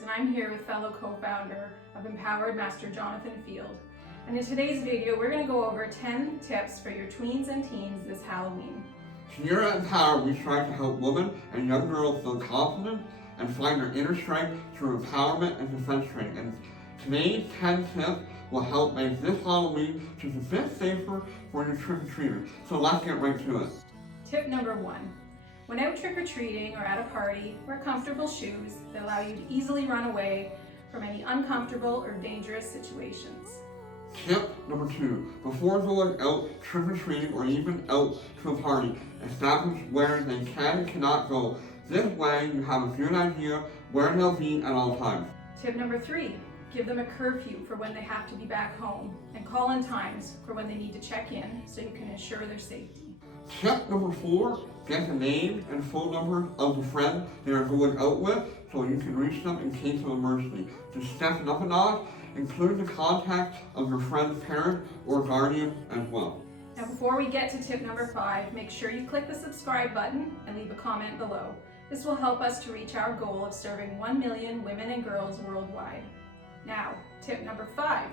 Sisters, and I'm here with fellow co-founder of Empowered Master Jonathan Field. And in today's video, we're going to go over 10 tips for your tweens and teens this Halloween. Here at Empowered, we strive to help women and young girls feel confident and find their inner strength through empowerment and defense training. And today's 10 tips will help make this Halloween just a bit safer for your trick-or-treaters. So let's get right to it. Tip number 1. When out trick-or-treating or at a party, wear comfortable shoes that allow you to easily run away from any uncomfortable or dangerous situations. Tip number 2. Before going out trick-or-treating or even out to a party, establish where they can and cannot go. This way, you have a good idea where they'll be at all times. Tip number 3. Give them a curfew for when they have to be back home, and call in times for when they need to check in so you can ensure their safety. Tip number 4, get the name and phone number of the friend they are going out with so you can reach them in case of emergency. To step it up a notch, include the contact of your friend's parent or guardian as well. Now before we get to tip number 5, make sure you click the subscribe button and leave a comment below. This will help us to reach our goal of serving 1 million women and girls worldwide. Now, tip number 5,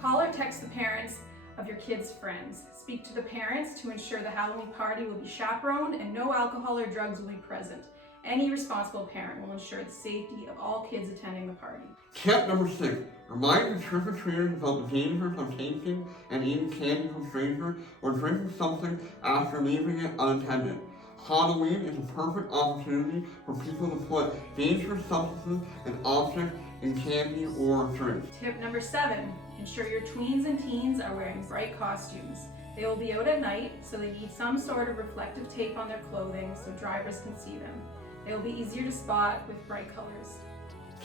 call or text the parents of your kids' friends. Speak to the parents to ensure the Halloween party will be chaperoned and no alcohol or drugs will be present. Any responsible parent will ensure the safety of all kids attending the party. Tip number 6, remind your trick-or-treaters about the dangers of tasting and eating candy from strangers or drinking something after leaving it unattended. Halloween is a perfect opportunity for people to put dangerous substances and objects in candy or drinks. Tip number 7, ensure your tweens and teens are wearing bright costumes. They will be out at night, so they need some sort of reflective tape on their clothing so drivers can see them. They will be easier to spot with bright colors.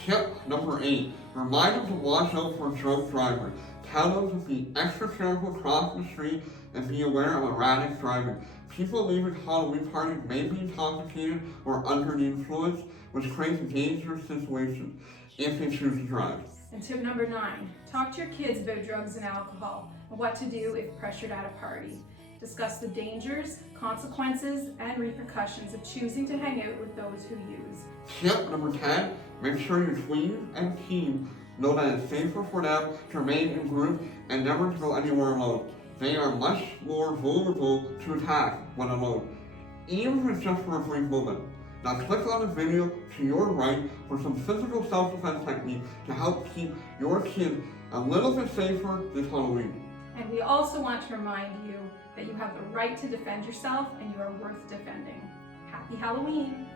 Tip number 8, remind them to watch out for drunk drivers. Tell them to be extra careful crossing the street and be aware of erratic driving. People leaving Halloween parties may be intoxicated or under the influence, which creates a dangerous situation if they choose to drive. And tip number 9, talk to your kids about drugs and alcohol and what to do if pressured at a party. Discuss the dangers, consequences, and repercussions of choosing to hang out with those who use. Tip number 10, make sure your tweens and teens know that it's safer for them to remain in groups and never to go anywhere alone. They are much more vulnerable to attack when alone, even if it's just for a brief moment. Now click on the video to your right for some physical self-defense techniques to help keep your kids a little bit safer this Halloween. And we also want to remind you that you have the right to defend yourself and you are worth defending. Happy Halloween!